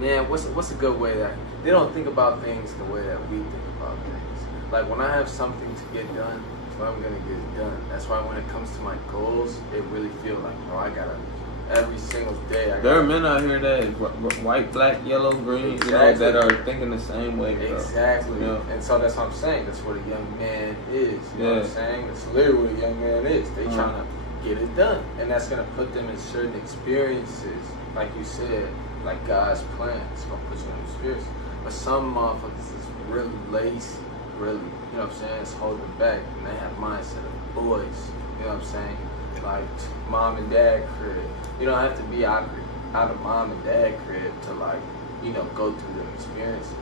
man, what's a good way that they don't think about things the way that we think about things. Like when I have something to get done, I'm gonna get it done. That's why when it comes to my goals, it really feel like, bro, I gotta every single day. There are men out here that white, black, yellow, green, you know, that are thinking the same way, bro. Exactly. Yeah. And so that's what I'm saying. That's what a young man is. You know what I'm saying? That's literally what a young man is. They trying to get it done, and that's gonna put them in certain experiences, like you said, like God's plan. It's gonna put you in experiences. But some motherfuckers is really lazy. Really, you know what I'm saying? It's holding back, and they have mindset of boys. You know what I'm saying? Like mom and dad crib. You don't have to be out of mom and dad crib to like, go through them experiences.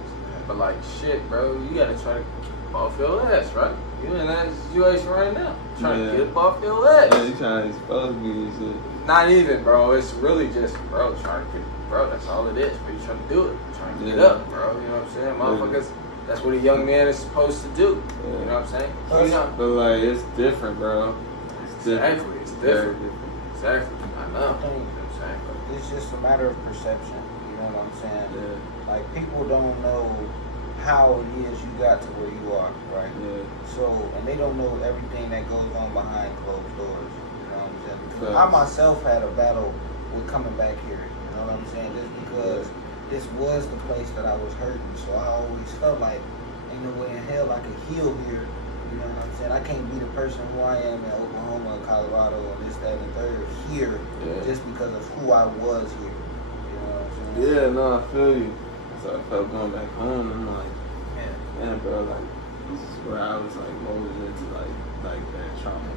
But like shit, bro, you gotta try to get off your ass, right? You in that situation right now, trying to get up off your ass. Yeah, you trying to expose me and shit. Not even, bro. It's really just, bro, trying to get, bro. That's all it is. But you trying to do it, trying to get up, bro. You know what I'm saying, motherfuckers. That's what a young man is supposed to do. You know what I'm saying? But like, it's different, bro. It's different. Exactly, it's different. Exactly. I know. I think You know what I'm saying? it's just a matter of perception. You know what I'm saying? Yeah. Like people don't know how it is you got to where you are, right? Yeah. So, and they don't know everything that goes on behind closed doors. You know what I'm saying? Because Right. I myself had a battle with coming back here. You know what I'm saying? Just because this was the place that I was hurting, so I always felt like ain't no way in hell I could heal here. You know what I'm saying? I can't be the person who I am in Oklahoma, Colorado, and this, that, and third here just because of who I was here. You know what I'm saying? Yeah, no, I feel you. So I felt going back home. I'm like, man, bro, like this is where I was like molded into like that trauma.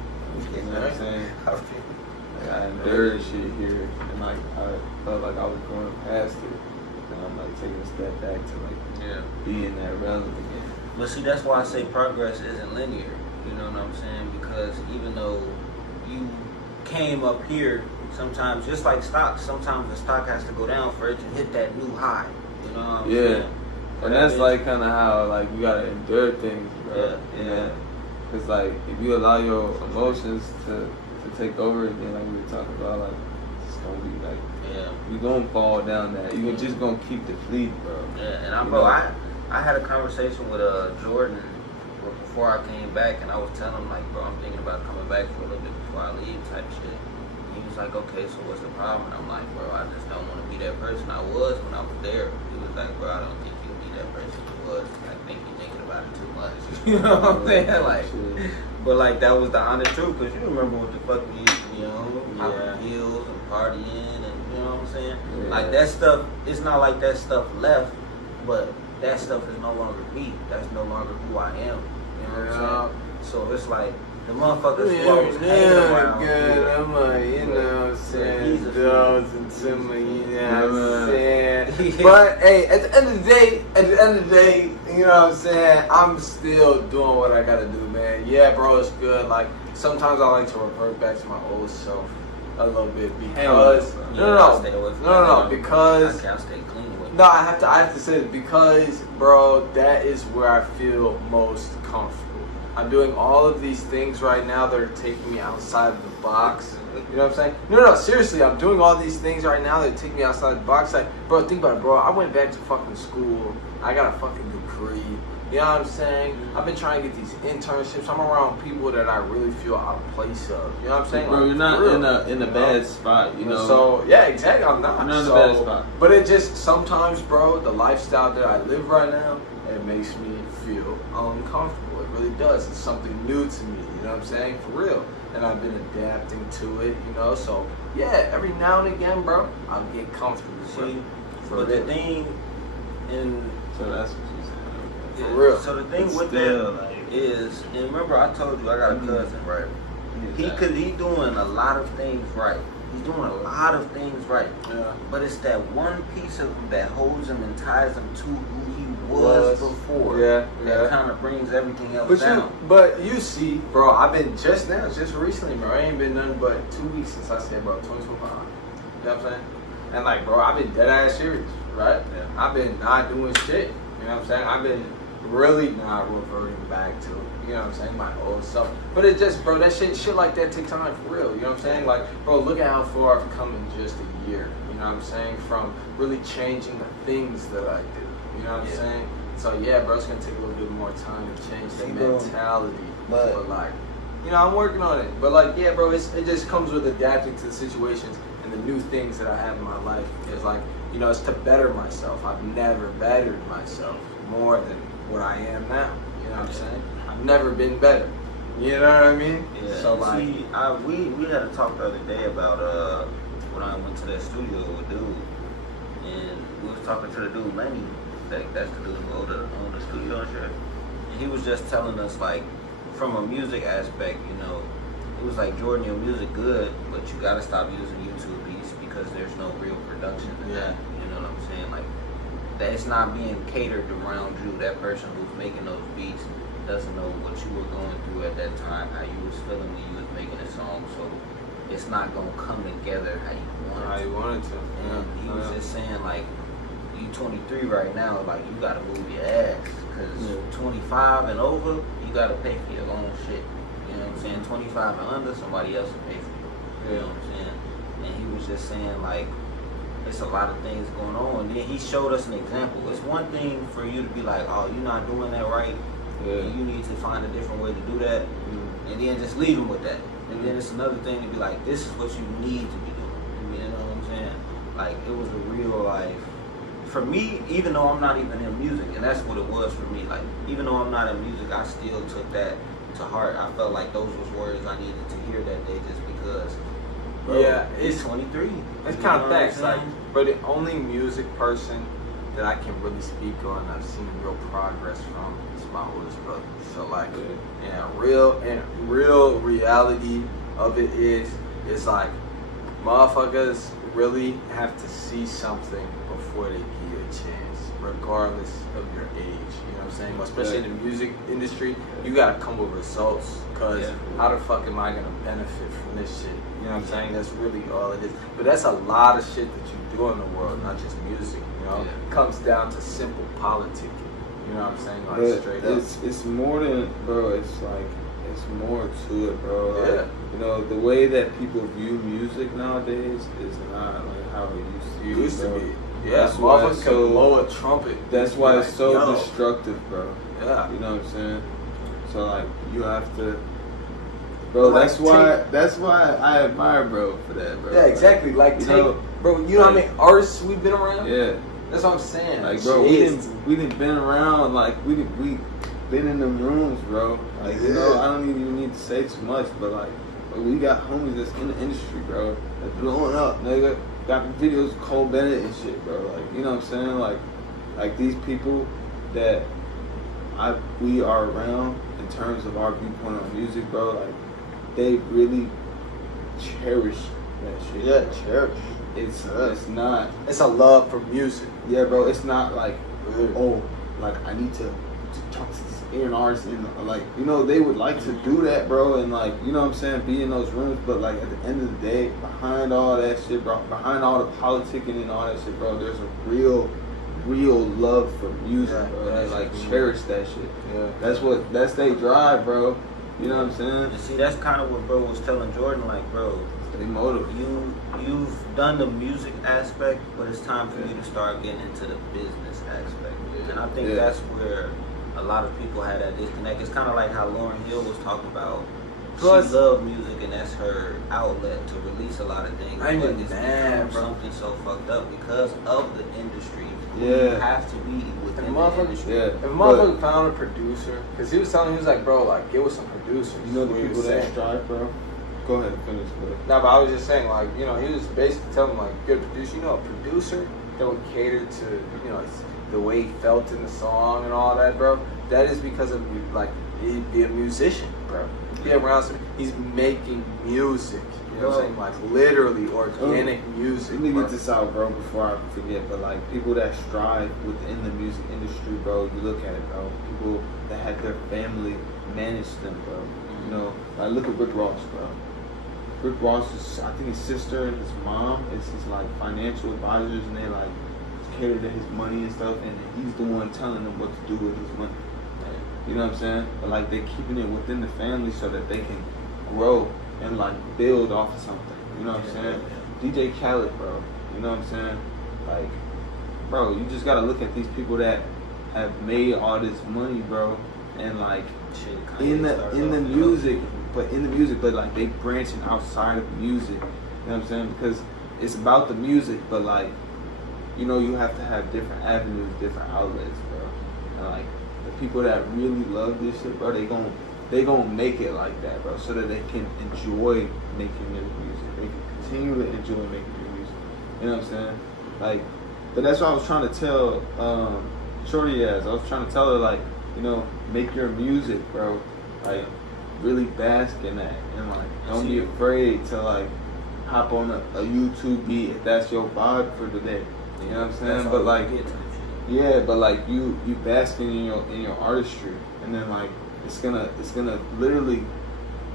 You know what I'm saying? Like I endured shit here, and like I felt like I was going past it. And I'm like taking a step back to like be in that realm again. But see, that's why I say progress isn't linear. You know what I'm saying? Because even though you came up here, sometimes just like stocks, sometimes the stock has to go down for it to hit that new high. You know what I'm saying? And that's like kind of how like you gotta endure things, bro. Yeah. Cause like if you allow your emotions to take over again, like we were talking about, like it's gonna be like you gonna fall down that. You just gonna keep depleted, bro. Yeah, and I had a conversation with Jordan before I came back, and I was telling him like, bro, I'm thinking about coming back for a little bit before I leave, type shit. And he was like, okay, so what's the problem? And I'm like, bro, I just don't want to be that person I was when I was there. He was like, bro, I don't think you'll be that person you was. I think you're thinking about it too much. You know what I'm saying? Like, but like that was the honest truth, because you remember what the fuck we used to you know, popping pills and partying, and you know what I'm saying? Yeah. Like that stuff, it's not like that stuff left, but that stuff is no longer me. That's no longer who I am. You know what I'm saying? So it's like the motherfuckers who I was hanging around. Good. I'm like, you know what I'm saying, dogs and some, you know what I'm saying. But hey, at the end of the day, you know what I'm saying, I'm still doing what I gotta do, man. Yeah, bro, it's good. Like sometimes I like to revert back to my old self a little bit because no, because I stay clean with no, I have to say it because, bro, that is where I feel most comfortable. I'm doing all of these things right now that are taking me outside the box. You know what I'm saying? No, seriously, I'm doing all these things right now that take me outside the box. Like, bro, think about it, bro. I went back to fucking school. I got a fucking degree. You know what I'm saying? I've been trying to get these internships. I'm around people that I really feel out of place of. You know what I'm saying? Bro, like, you're not in a bad spot, you know? So, yeah, exactly. I'm not. You're not in a bad spot. But it just, sometimes, bro, the lifestyle that I live right now, it makes me feel uncomfortable. It really does. It's something new to me. You know what I'm saying? For real. And I've been adapting to it, you know? So, yeah, every now and again, bro, I'll get comfortable. See, but the thing so that's what you said. For real. So the thing with that is, and remember I told you I got a cousin, right? He doing a lot of things right. He's doing a lot of things right. Yeah. But it's that one piece of him that holds him and ties him to who he was before. Yeah. That kind of brings everything else down. But you see, bro, I've been just recently, bro. I ain't been nothing but 2 weeks since I said, bro, 2025. You know what I'm saying? And like, bro, I've been dead ass serious, right? Yeah. I've been not doing shit. You know what I'm saying? I've been really not reverting back to, you know what I'm saying, my old self. But it just, bro, that shit like that takes time for real. You know what I'm saying? Like, bro, look at how far I've come in just a year. You know what I'm saying? From really changing the things that I do. You know what I'm saying? So yeah, bro, it's gonna take a little bit more time to change that mentality. But like, you know, I'm working on it. But like, yeah, bro, it just comes with adapting to the situations and the new things that I have in my life. It's like, you know, it's to better myself. I've never bettered myself more than what I am now. You know what I'm saying? I've never been better. You know what I mean? Yeah. So like, see, we had a talk the other day about when I went to that studio with dude, and we was talking to the dude Lenny. That's the dude who owned the studio and shit. And he was just telling us, like, from a music aspect, you know, it was like, Jordan, your music good, but you gotta stop using YouTube beats because there's no real production in that. You know what I'm saying? Like, that it's not being catered around you. That person who's making those beats doesn't know what you were going through at that time, how you was feeling when you was making a song. So it's not gonna come together how you wanted to. And he was just saying, like, you 23 right now, like, you gotta move your ass, because 25 and over, you gotta pay for your own shit. You know what I'm saying? 25 and under, somebody else will pay for you. You know what I'm saying? And he was just saying, like, it's a lot of things going on. And then he showed us an example. It's one thing for you to be like, oh, you're not doing that right. Yeah. You need to find a different way to do that. And then just leave him with that. And then it's another thing to be like, this is what you need to be doing. You know what I'm saying? Like, it was a real life. For me, even though I'm not even in music, and that's what it was for me, like, even though I'm not in music, I still took that to heart. I felt like those was words I needed to hear that day just because, bro, it's 23. It's kind of facts, like, bro, the only music person that I can really speak on, I've seen real progress from, is my oldest brother. So, like, real reality of it is, it's like, motherfuckers really have to see something before they give you a chance, regardless of your age. You know what I'm saying? Especially in the music industry, you gotta come with results. Cause how the fuck am I gonna benefit from this shit? You know what I'm saying? That's really all it is. But that's a lot of shit that you do in the world, not just music. You know, it comes down to simple politicking. You know what I'm saying? Like, but straight up. It's more than, bro. It's like, it's more to it, bro. Like, Yeah. you know, the way that people view music nowadays is not like how it used to be. Yeah, that's why motherfuckers can blow a trumpet. That's why it's so yo. destructive, bro. Yeah. You know what I'm saying? So like, you have to, bro. Like, that's why I admire bro for that, bro. Yeah, exactly. Like, you know, bro. You know how many artists we've been around? Yeah. That's what I'm saying. Like, bro, we didn't been around. Like, we been in them rooms, bro. Like, you know, I don't even need to say too much, but like, But we got homies that's in the industry, bro. That's blowing up, nigga. Got videos of Cole Bennett and shit, bro. Like, you know what I'm saying? Like these people that we are around in terms of our viewpoint on music, bro. Like, they really cherish that shit. Yeah, bro. cherish. It's not. It's a love for music. Yeah, bro. It's not like, oh, like I need to talk to this A&Rs and like, you know, they would like to do that, bro, and like, you know what I'm saying, be in those rooms, but like at the end of the day, behind all that shit, bro, behind all the politicking and all that shit, bro, there's a real love for music, bro. They like cherish that shit. Yeah. That's they drive, bro. You know what I'm saying? And see, that's kind of what bro was telling Jordan, like, bro, They motive. you've done the music aspect, but it's time for you to start getting into the business aspect. And I think that's where a lot of people had that disconnect. It's kind of like how Lauryn Hill was talking about. She loved music, and that's her outlet to release a lot of things. I but mean, it's damn, become bro. something so fucked up because of the industry. Yeah. You have to be within the industry. Yeah. If a motherfucker found a producer, because he was telling me, he was like, bro, like, get with some producers. You know the What he people was that saying. strive, bro? Go ahead and finish, bro. No, but I was just saying, like, you know, he was basically telling me, like, good producer. You know, a producer that would cater to, you know, the way he felt in the song and all that, bro. That is because of, like, he'd be a musician, bro. He'd be around some, he's making music. You know what I'm saying? Like, literally organic music. Let me bro. get this out, bro, before I forget. But like people that strive within the music industry, bro, you look at it, bro. People that have their family manage them, bro. You know, like look at Rick Ross, bro. Rick Ross is, I think his sister and his mom is his like financial advisors, and they like cater to his money and stuff, and he's the one telling them what to do with his money. You know what I'm saying? But like they're keeping it within the family so that they can grow and like build off of something. You know what I'm saying? DJ Khaled, bro. You know what I'm saying? Like, bro, you just gotta look at these people that have made all this money, bro, and like in the music, but like they branching outside of music. You know what I'm saying? Because it's about the music, but like, you know, you have to have different avenues, different outlets, bro. And like the people that really love this shit, bro, they gonna make it like that, bro, so that they can enjoy making their music. They can continue to enjoy making their music. You know what I'm saying? Like, but that's what I was trying to tell Shorty as. I was trying to tell her, like, you know, make your music, bro. Like, really bask in that. And like, don't be afraid to like hop on a YouTube beat if that's your vibe for the day. You know what I'm saying? But like, yeah, but like you basking in your artistry, and then like it's gonna literally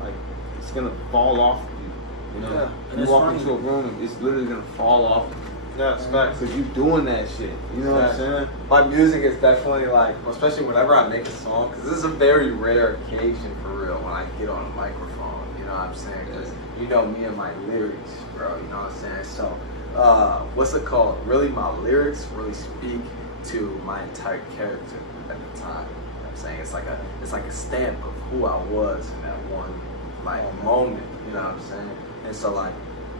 like it's gonna fall off of you. You know, Yeah. you walk into a room and it's literally gonna fall off. Yeah, it's facts. Cause you doing that shit. You know what I'm saying? My music is definitely like, especially whenever I make a song, because this is a very rare occasion for real when I get on a microphone. You know what I'm saying? Because you know me and my lyrics, bro. You know what I'm saying? So, what's it called? Really, my lyrics really speak to my entire character at the time. You know what I'm saying? It's like a stamp of who I was in that one like moment. You know what I'm saying? And so like,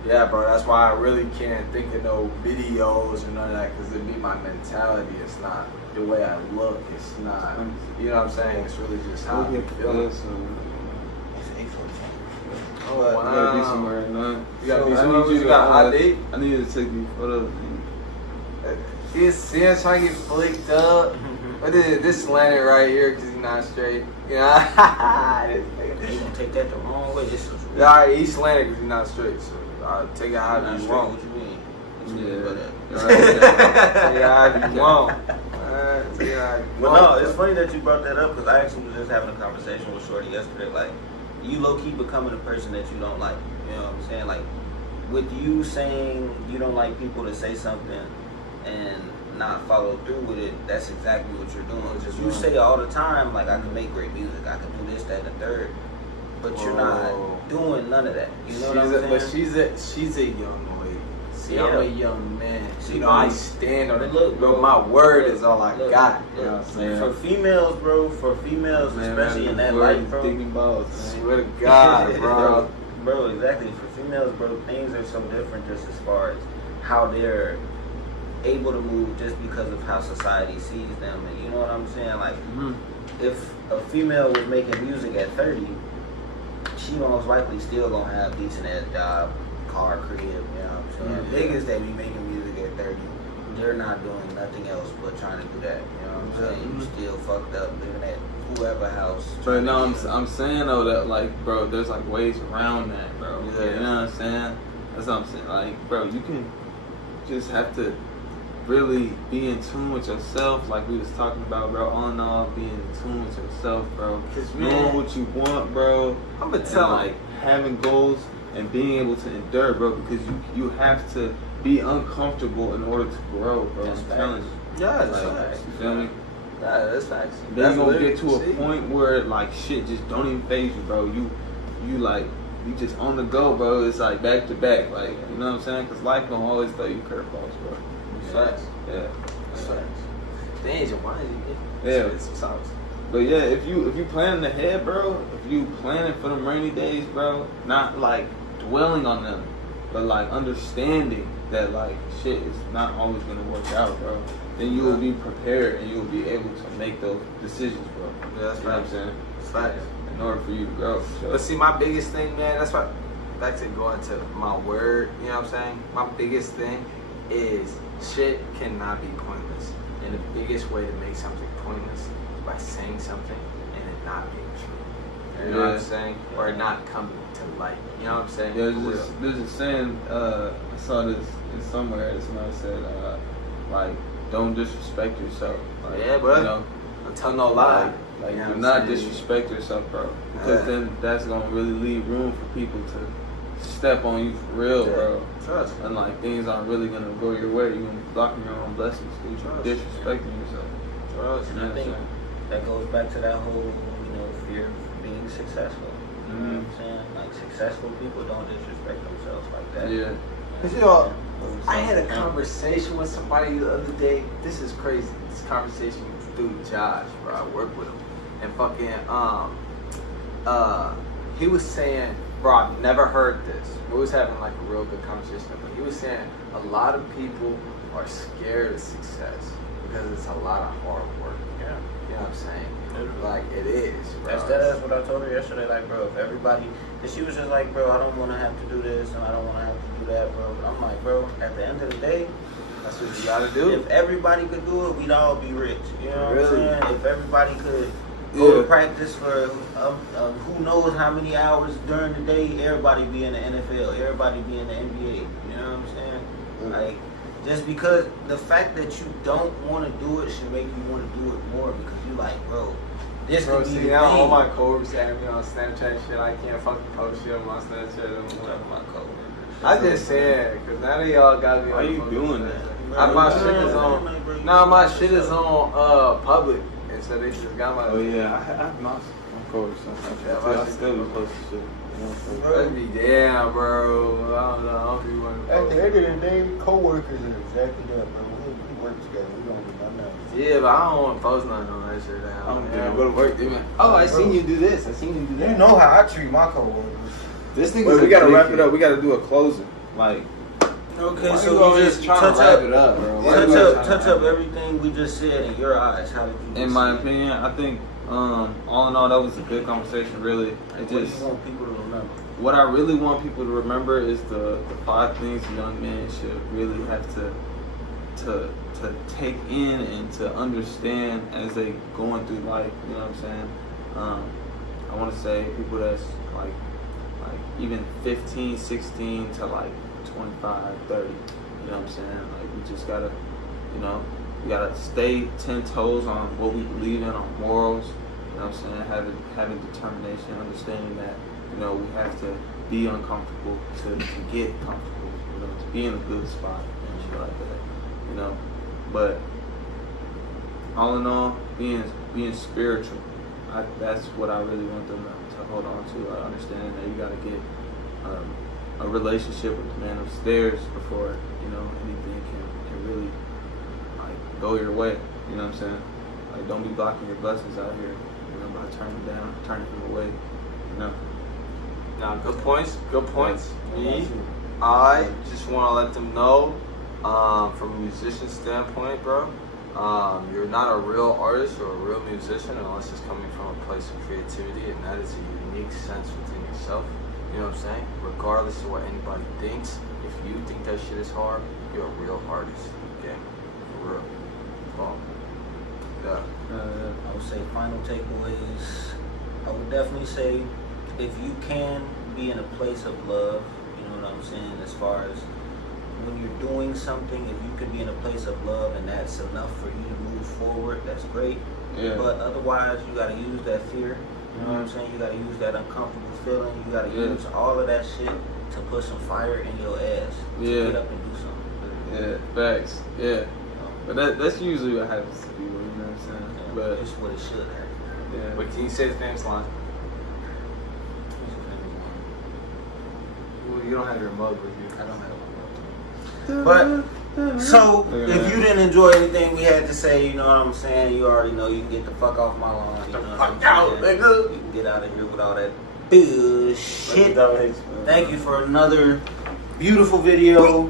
yeah, bro, that's why I really can't think of no videos or none of that, because it'd be my mentality. It's not the way I look. It's not, you know what I'm saying? It's really just how I feel. It's 8:14. Oh, I gotta be wow. somewhere, man. You gotta be I somewhere? need you You to got a hot date? I need you to take these photos. See us trying to get flicked up. But this slanted right here because he's not straight. You know? You gonna take that the wrong way. This is real. Yeah, alright, he's slanted because he's not straight. So I'll take it how Not you straight. want. What you mean? What you mean by that? Take it how you want. Take it how you But want. no, it's funny that you brought that up because I actually was just having a conversation with Shorty yesterday. Like, you low key becoming a person that you don't like. You know what I'm saying? Like, with you saying you don't like people to say something and not follow through with it, that's exactly what you're doing. Just you say all the time, like, I can make great music, I can do this, that, and the third, but you're not doing none of that. You know what I'm saying? But she's a young lady. See, Yeah. I'm a young man. See, You know, I stand on it. look, Bro, bro, my word is all I look, got. look. You know what I'm saying? For females, bro, especially in that life, bro. Thinking about, Swear to God, bro. Bro, exactly. For females, bro, things are so different just as far as how they're able to move just because of how society sees them. And you know what I'm saying? Like, if a female was making music at 30, she most likely still gonna have decent ass job, car, crib, you know what I'm saying? Niggas that be making music at 30, they're not doing nothing else but trying to do that, you know what I'm saying? You still fucked up living at whoever house. But no, I'm saying though that like, bro, there's like ways around that, bro. Yeah. You know what I'm saying? That's what I'm saying. Like, bro, you can just have to really be in tune with yourself, like we was talking about, bro. All in all, being in tune with yourself, bro. Cause knowing what you want, bro. I'm gonna tell like having goals and being able to endure, bro. Because you have to be uncomfortable in order to grow, bro. That's I'm telling you. Yeah, that's Like, facts. you feel me? Yeah, that's facts. Then That's you gonna literally- get to a see? point where like shit just don't even phase you, bro. You like you just on the go, bro. It's like back to back, like you know what I'm saying? Because life gonna always throw you curveballs, bro. Facts. Yeah. That's facts. Dang, why did you Yeah. get some sauce? But yeah, if you planning ahead, bro, if you planning for them rainy days, bro, not like dwelling on them, but like understanding that like shit is not always gonna work out, bro. Then you will be prepared and you will be able to make those decisions, bro. Yeah, that's You know what I'm facts. saying? That's facts. In order for you to grow. So. But see, my biggest thing, man, that's why, back to going to my word, you know what I'm saying? My biggest thing is shit cannot be pointless. And the biggest way to make something pointless is by saying something and it not being true. You know what I'm saying? Or it not coming to light. You know what I'm saying? Yeah, For real. there's a saying, I saw this in somewhere, somebody said, like, don't disrespect yourself. Like, Yeah, bro. You know, Don't tell no lie. like You know do what not I'm saying? disrespect yourself, bro. Because Yeah. then that's gonna really leave room for people to step on you for real, Yeah. bro. Trust. And like things aren't really gonna go your way. You're gonna be blocking your own blessings because Trust. you're disrespecting yourself. Trust. You know I what I'm think saying? that goes back to that whole, fear of being successful. You know what I'm saying? Like, successful people don't disrespect themselves like that. Yeah. Cause you know, I had a conversation with somebody the other day. This is crazy. This conversation with dude Josh, bro. I work with him, and fucking he was saying, bro, I've never heard this. We was having like a real good conversation, but he was saying a lot of people are scared of success because it's a lot of hard work. Yeah. You know what I'm saying? Like it is, bro. That's what I told her yesterday. Like, bro, if everybody, cause she was just like, bro, I don't want to have to do this and I don't want to have to do that, bro. But I'm like, bro, at the end of the day, That's what you gotta do. if everybody could do it, we'd all be rich. You know what Really? I'm saying? If everybody could go to practice for who knows how many hours during the day, everybody be in the NFL, everybody be in the NBA. You know what I'm saying? Like, just because the fact that you don't want to do it should make you want to do it more because you like, bro, this Bro, could be see, the now all thing. my coworkers at me on Snapchat shit. I can't fucking post shit on my Snapchat anymore. My coworkers. I just said, cause none of y'all got me. Why on you fucking doing Snapchat. that? My shit is on. Nah, my shit is on public, and so they just got my. Oh yeah, I have my course. Yeah, I still be posting shit. You know what I'm saying? Let's be damn, bro. I don't know. I don't be one. At the end of the day, co-workers are exactly that, bro. We work together. We don't do nothing else. Yeah, but I don't want to post nothing on that shit. I don't Yeah, do it. go to work, dude. Oh, I seen you do this. I seen you do that. You know how I treat my co-workers. This thing. Wait, we gotta wrap it up. We gotta do a closing. Like, Okay, Why so you you always just trying touch to wrap up, it up, bro? Why you always trying to touch wrap up it everything we just said in your eyes. How did you? in my opinion, I think all in all, that was a good conversation. Really, it What do just you want people to remember? what I really want people to remember is the 5 things a young man should really have to take in and to understand as they going through life. You know what I'm saying? I want to say people that's like even 15, 16 to like 25, 30. You know what I'm saying? Like we just gotta, we gotta stay 10 toes on what we believe in, on morals. You know what I'm saying? Having determination, understanding that, we have to be uncomfortable to get comfortable, to be in a good spot and shit like that, But all in all, being spiritual, that's what I really want them to hold on to. Understanding that you gotta get a relationship with the man upstairs before, anything can really like go your way. You know what I'm saying? Like, don't be blocking your blessings out here, by turning them away. Now, good points. Good points. Me, I just want to let them know, from a musician standpoint, bro, You're not a real artist or a real musician unless it's coming from a place of creativity, and that is a unique sense within yourself. You know what I'm saying? Regardless of what anybody thinks, if you think that shit is hard, you're a real artist. Okay? For real. Well, yeah. I would say final takeaways. I would definitely say if you can be in a place of love, you know what I'm saying, as far as when you're doing something, if you can be in a place of love and that's enough for you to move forward, that's great. Yeah. But otherwise, you got to use that fear. You know what I'm saying? You got to use that uncomfortable feeling. You got to use all of that shit to put some fire in your ass to get up and do something. Yeah, facts. Yeah. But that's usually what happens to people, you know what I'm saying? Yeah, But it's what it should happen. yeah. Wait, can you say the famous line? Well, you don't have your mug with you. I don't have one. But so if you didn't enjoy anything we had to say, you know what I'm saying, you already know you can get the fuck off my lawn. You know what I'm saying? nigga. You can get out of here with all that bullshit. Thank you for another beautiful video.